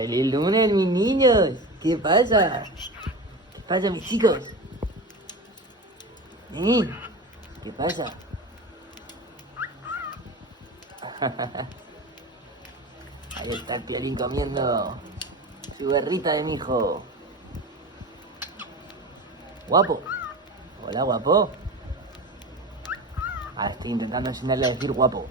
¡Feliz lunes, mis niños! ¿Qué pasa? ¿Qué pasa, mis chicos? ¿Eh? ¿Qué pasa? Ahí está el Piolín comiendo su berrita de mi hijo. Guapo. Hola, guapo. Ahora estoy intentando enseñarle a decir guapo.